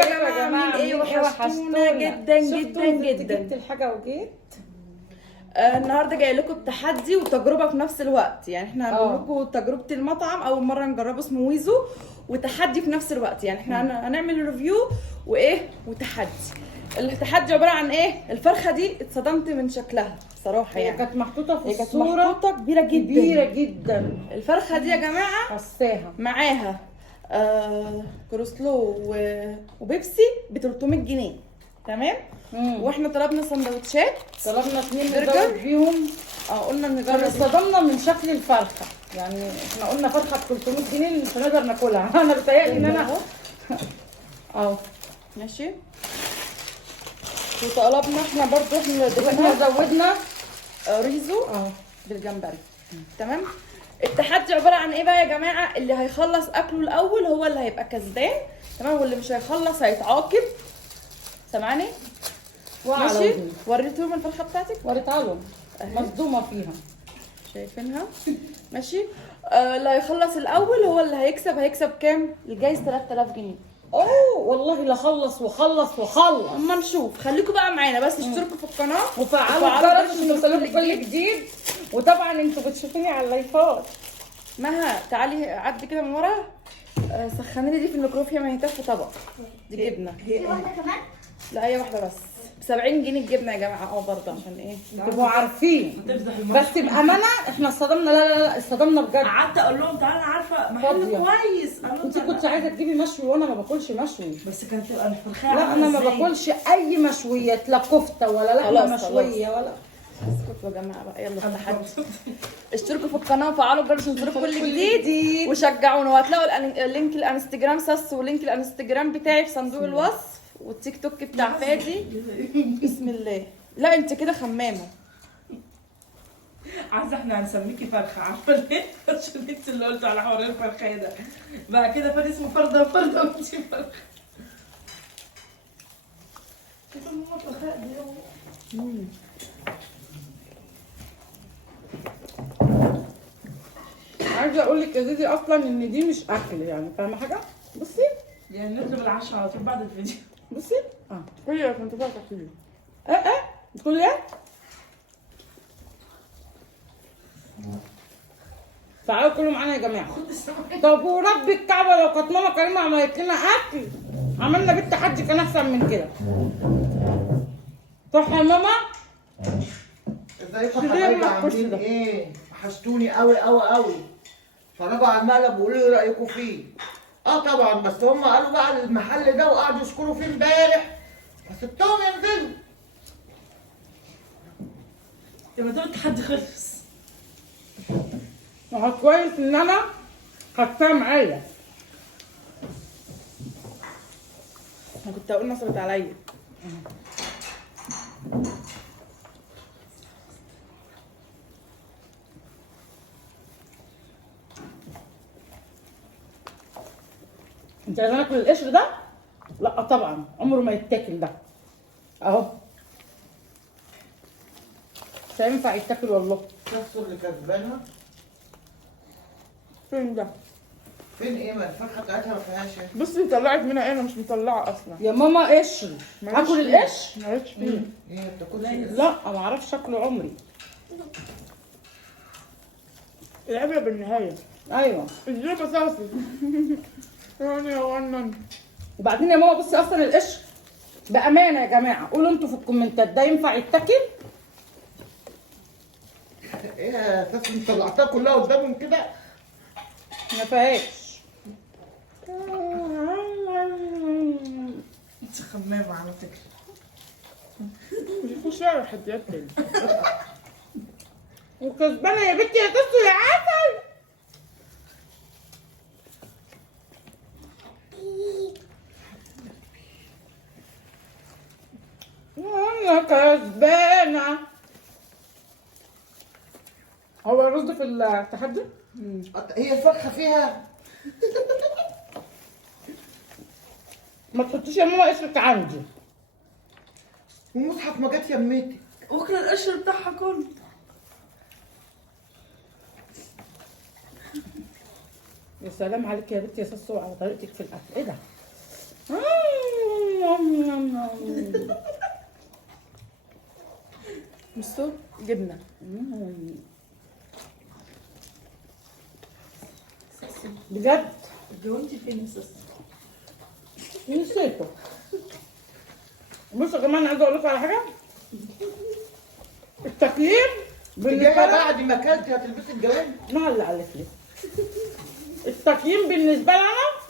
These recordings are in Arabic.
ازيكم يا جماعه؟ عاملين ايه؟ وحشتونا جدا جدا جدا. جبت الحاجه وجيت. النهارده جاي لكم بتحدي وتجربه في نفس الوقت، يعني احنا هنقول لكم تجربه المطعم اول مره نجربه اسمه ويزو، وتحدي في نفس الوقت. يعني احنا هنعمل ريفيو وايه وتحدي. التحدي عباره عن ايه؟ الفرخه دي اتصدمت من شكلها بصراحه، هي يعني كانت محطوطه في كانت الصوره محطوطه كبيره جدا كبيره جدا. الفرخه دي يا جماعه حساها معاها كروسلو وبيبسي ب 300 جنيه. تمام. واحنا طلبنا سندوتشات، طلبنا 2 برجر نجرب فيهم. قلنا كنا نجرب. اتصدمنا من شكل الفرخه، يعني احنا قلنا فرخه ب 300 جنيه مش هنقدر ناكلها. انا بتهيألي ان انا اهو ماشي. وطلبنا احنا برضو احنا زودنا ريزو بالجمبري. تمام. التحدي عباره عن ايه بقى يا جماعه؟ اللي هيخلص اكله الاول هو اللي هيبقى كسبان، تمام، واللي مش هيخلص هيتعاقب. سامعاني؟ ماشي. وريتهم الفرخه بتاعتك؟ وريتها لهم مصدومه فيها، شايفينها؟ ماشي. اللي هيخلص الاول هو اللي هيكسب كام؟ الجايز 3000 جنيه. اوه والله لا خلص وخلص. اما نشوف. خليكم بقى معانا، بس اشتركوا في القناه وفعلوا الجرس عشان يوصلكم كل جديد. وطبعا انتوا بتشوفوني على اللايفات. مها تعالي عدي كده من ورا. سخني لي دي في الميكروفيا ما هي في طبق. دي جبنه. في واحدة كمان؟ لا هي واحده بس ب 70 جنيه الجبنه يا جماعه. برضه عشان ايه تبقوا عارفين. بس بامانه احنا اصطدمنا. لا اصطدمنا بجد. قعدت اقول لهم تعالى انا عارفه محل كويس. انت كنت عايزه تجيبي مشوي وانا ما باكلش مشوي. بس كانت تبقى الفرخه. لا انا ما باكلش اي مشويات، لا كفته ولا لحمه مشويه ولا. اسكتوا يا جماعه بقى. يلا التحدي. اشتركوا في القناه وفعلوا الجرس عشان يوصلكم كل جديد وشجعونا. وهتلاقوا اللينك الانستجرام سس ولينك الانستجرام بتاعي في صندوق الوصف، والتيك توك بتاع فادي. بسم الله. لا انت كده خمامه. عايزه احنا هنسميكي فرخه، عارفه ليه؟ عشان انت اللي قلتوا على حوار الفرخه ده. بقى كده فادي اسمه فرده وانت فرخه. عايزه اقول لك يا زيزي اصلا ان دي مش اكل، يعني فاهمه حاجه؟ بصي يعني نطلب العشاء على طول بعد الفيديو. بصي كل كنت فاكره كده. تقول ايه؟ تعالوا كلوا معانا يا جماعه. طب ورب الكعبه لو كانت ماما كريمه عملت لنا اكل عملنا بالتحدي كان احسن من كده. صح يا ماما؟ ازيكم حبايبي؟ عاملين ايه؟ وحشتوني قوي قوي قوي. اتفرجوا على المقلب وقولوا لي رايكم فيه. طبعا، بس هم قالوا بقى المحل ده وقعدوا يشكروا فيه امبارح فسبتهم ينزلوا. يبقى ده التحدي خلص. ما هو كويس ان انا خدتها معايا. انا كنت اقول نصبت عليا. انت عايزه ناكل القشر ده؟ لا طبعا عمره ما يتاكل ده. اهو مش هينفع يتاكل والله. شفتوا اللي كسبانها؟ فين ده؟ فين ايه؟ ما الفرخه بتاعتها ما فيهاش ايه؟ بصي طلعت منها ايه؟ انا مش مطلعه اصلا. يا ماما قشر. هاكل القشر؟ ماليش فيه. ايه ما بتاكلش؟ لا ما اعرفش شكله عمري. العبره بالنهايه. ايوه ازاي بصاصي؟ يعني يا ونن. وبعدين يا ماما بصي اصلا القشر بامانه يا جماعه قولوا انتوا في الكومنتات ده ينفع يتاكل؟ ايه يا اساس انت طلعتها كلها قدامهم كده؟ ما فيهاش. انت خمامه على فكره. مش عارف حد ياكل. وكسبانه يا بنتي يا تسو يا عسل. انا كسبانه. هو الرز في التحدي؟ هي الفرخه فيها؟ ما تحطيش يا ماما قشرك عندي. والمصحف ما جت يميتي. واكل القشر بتاعها كله. يا سلام عليك يا بنتي يا ساسو على طريقتك في الاكل. ايه ده؟ بصوا جبنه. بجد جوانتي فين يا سس؟ نسيته. بصوا يا جماعه انا عايزه اقول لكم على حاجه. التقييم بالنسبه جايه لنا بعد ما اكلت هتلبسي الجوان. ما اللي قالت لي. التقييم بالنسبه لنا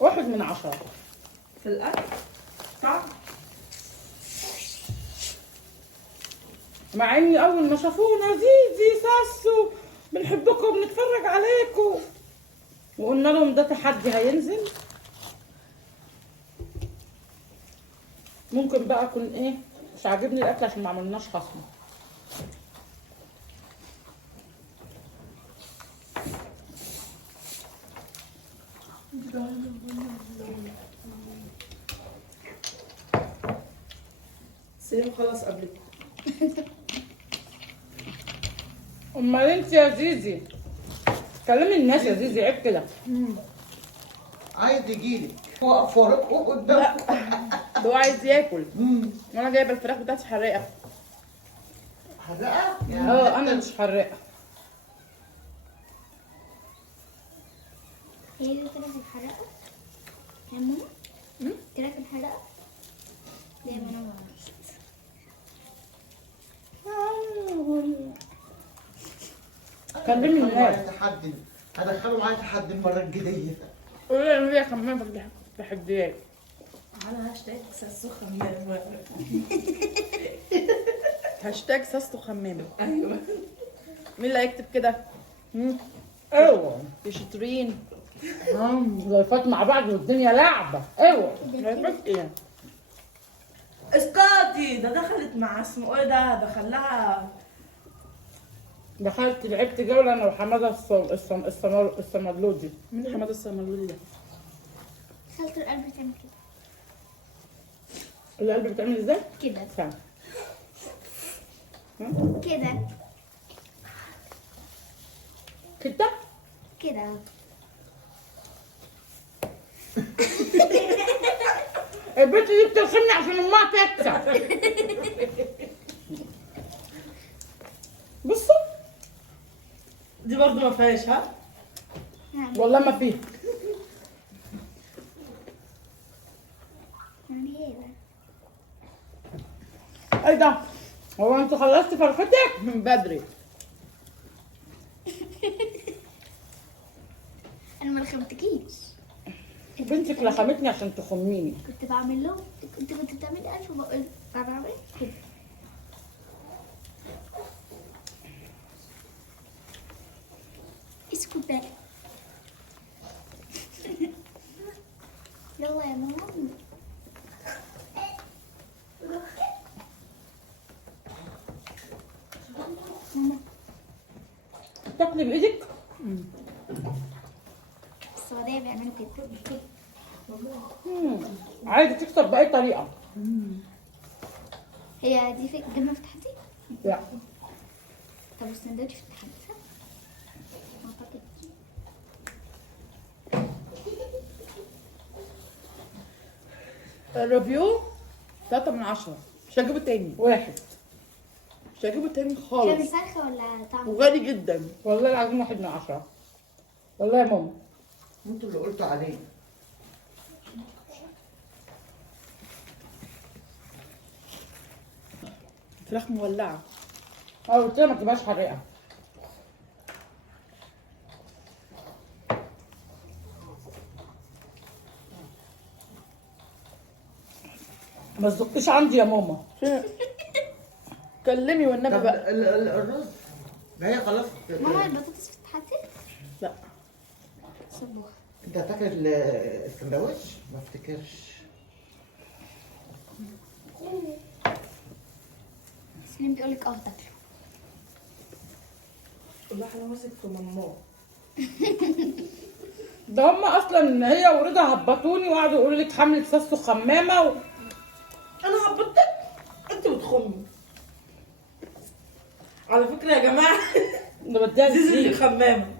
1 من 10. في الاكل طعم. مع اني اول ما شافونا زيزي ساسو بنحبكم بنتفرج عليكم وقلنا لهم ده تحدي هينزل. ممكن بقى اكون ايه مش عاجبني الاكل عشان ما عملناش خصم. سيم خلص قبلكم. امال انت يا زيزي كلمي الناس يا زيزي عيب كده. عايز يجيلك واقف وراكم قدامكم. ده هو عايز ياكل وانا جايبه الفراخ بتاعتي حراقه. حرقه؟ انا مش حراقه. هي دي طلعت الحرقة يا ماما؟ طلعت الحرقة؟ زي ما انا كلمي الناس. تحدي هدخله معايا تحدي المره الجايه. قولي انا ليا كمان في التحديات. على هاشتاج ساسو خمام. هاشتاج ساستو خمامه. ايوه. مين اللي هيكتب كده؟ اوعوا يا شاطرين. ضيفات مع بعض والدنيا لعبه. اوعوا هيكتب ايه؟ اسقاطي ده دخلت مع اسمه ايه ده دخلها. دخلت لعبت جوله انا وحماده الصمدلودي. مين حماده الصملولي ده؟ خلط القلب بتعمل كده القلب بتعمل ازاي؟ كده فعلا. كده كده كده البنت دي بترسمني عشان امها تكسب. بصوا دي برضو ما فيهاش ها. والله ما فيه. يعني ايه بقى؟ ايه ده؟ هو انت خلصت فرختك؟ من بدري. انا ما رخمتكيش بنتك لخمتني عشان تخميني. كنت بعمل لهم كنت بتعملي ألف وبقول بعمل كده اسكت بقى يلا يا ماما ماما تاكلي بايدك؟ السعودية بيعملوا كده عايزه تكسب باي طريقه. هي دي في الجبنة في التحدي؟ لا طب السندوتش في التحدي صح؟ أعتقد الريفيو 3 من 10. مش هجيبه تاني. 1. مش هجيبه تاني كان خالص. فرخة ولا طعم؟ وغالي جدا. والله العظيم 1 من 10. والله يا ماما. انتوا اللي قلتوا عليه. فراخ مولعه. قلت لها ما تبقاش حريقه. ما تزقيش عندي يا ماما. كلمي والنبي طب بقى. الرز ما هي خلاص. ماما البطاطس في التحدي؟ لا صبوخ انت هتاكل السندوتش؟ ما افتكرش. سليم بيقولك تاكله والله انا ماسك في ماما. ده هم اصلا هي ورضا هبطوني وقعدوا يقولوا لك حمله ساسو خمامه انا هبطتك انت بتخمي. على فكره يا جماعه ده بديها زيزي اللي ازاي؟ خمامه.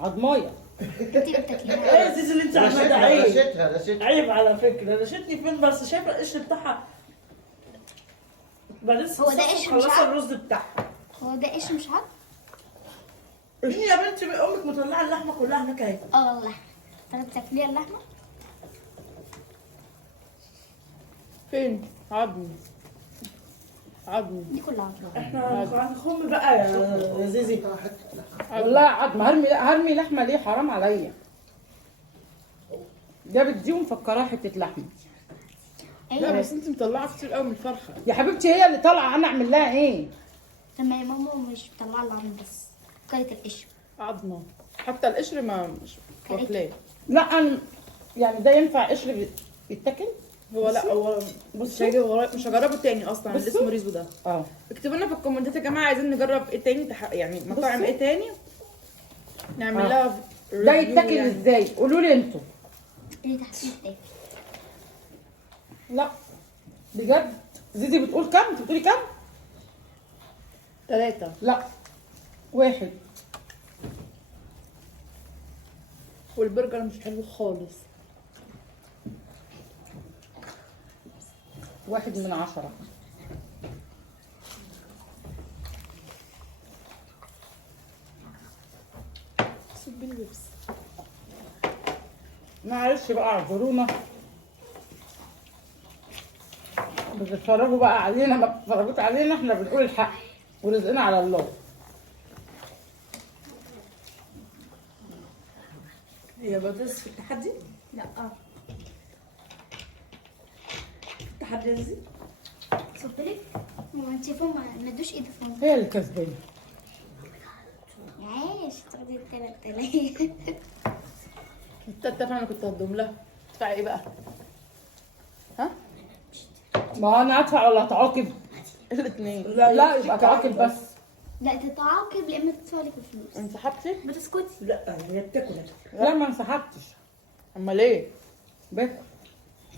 عضمايه. انت اللي بتاكليها. ايه يا زيزي اللي انت عملتها عيب. رشتها عيب على فكره، رشتني فين بس؟ شايفه القشر بتاعها. بعدين هو ده قشر مش خلصت عارف. الرز بتاعها. هو ده قش مش عارف. مين يا بنتي امك مطلعه اللحمه كلها هناك اهي. اه والله. انت بتاكليها اللحمه؟ فين؟ عظمي عظمي. دي كلها عظمه. احنا هنخم بقى يا زيزي. والله عظم، هرمي لحمه ليه؟ حرام عليا. جابت دي ومفكراها حته لحمه. لا بس انت مطلعه كتير قوي من الفرخه. يا حبيبتي هي اللي طالعه، انا اعمل لها ايه؟ طب ما هي ماما مش مطلعه العظم بس، كلت القشر. عظمه حتى القشر ما مش واكلاه. لا أنا يعني ده ينفع قشر يتاكل؟ هو لا هو بص هيجي ورايا مش هجربه تاني اصلا اللي بصوا. اسمه ريزو ده. اه اكتبوا لنا في الكومنتات يا جماعه عايزين نجرب ايه تاني يعني مطاعم ايه تاني نعمل لها ده review يتاكل يعني. ازاي؟ قولوا لي انتوا. اللي تحت ايه؟ لا بجد زيزي بتقول كام؟ انت بتقولي كام؟ 3. لا 1. والبرجر مش حلو خالص. 1/10. صب البيبس. معلش بقى اعذرونا، بتتفرجوا بقى علينا، ما بتتفرجوش علينا، احنا بنقول الحق ورزقنا على الله. هي بطاطس في التحدي؟ لا التحدي يا زيزي؟ صبلك. ما انت فاهمه ما ندوش ايده في ماما. هي اللي كسبانه. عايش تاخدي 3000. انت اتفق انا كنت هدوم لها. تدفعي ايه بقى؟ ها؟ ما هو انا ادفع ولا اتعاقب؟ الاثنين. لا يبقى تعاقب بس. لا تتعاقب يا اما تدفع لك الفلوس. انسحبتي؟ بتسكتي. لا هي بتاكل. لا ما انسحبتش. امال ايه؟ بس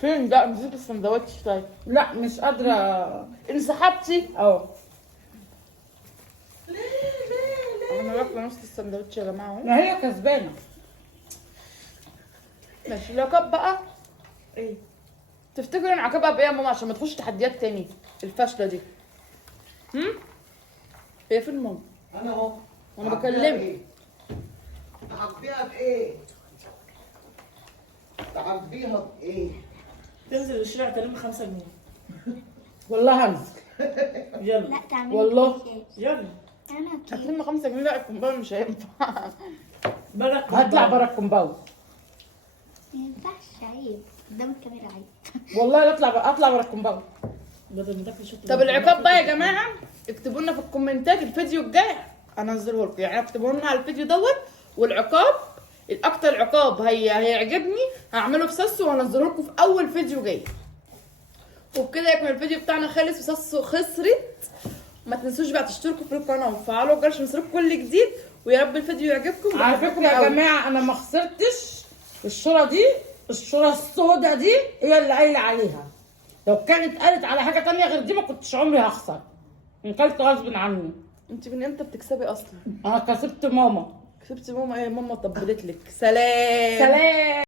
فين ده؟ نسيت السندوتش طيب. لا مش قادره. انسحبتي؟ اه انا واكله نص السندوتش يا جماعه اهو. ما هي كسبانه. ماشي العقاب بقى. ايه؟ تفتكري نعاقبها بايه يا ماما عشان ما تخش تحديات تاني الفاشله دي؟ هي فين ماما؟ انا اهو. أنا بكلمك. تعبيها بايه؟ تعبيها بايه؟ تنزل الشارع تلم 5 جنيه. والله هنزل. يلا لا تعملي والله. كيك. يلا. انا كيك. هتلم 5 جنيه لا الكومباوند مش هينفع. بلد هطلع برا الكومباوند. ما ينفعش، عيب قدام الكاميرا، عيب. والله اطلع برا الكومباوند. بدل ما تاكل شطه. طب العقاب بقى يا جماعه اكتبوا لنا في الكومنتات الفيديو الجاي انزله لكم، يعني اكتبوا لنا على الفيديو دوت والعقاب الاكتر عقاب هيعجبني هعمله في ساسو وهنزله لكم في اول فيديو جاي. وبكده يكون الفيديو بتاعنا خلص وساسو خسرت. ما تنسوش بقى تشتركوا في القناه وتفعلوا الجرس عشان يوصلكم كل جديد، ويا رب الفيديو يعجبكم. على فكره يا جماعه انا ما خسرتش. الشوره دي، الشوره السوداء دي هي اللي قايله عليها. لو كانت قالت على حاجه تانية غير دي ما كنتش عمري هخسر. كلت غصب عني. انت من امتى بتكسبي اصلا؟ انا كسبت ماما. كسبتي ماما ايه؟ ماما طبلت لك. سلام. سلام.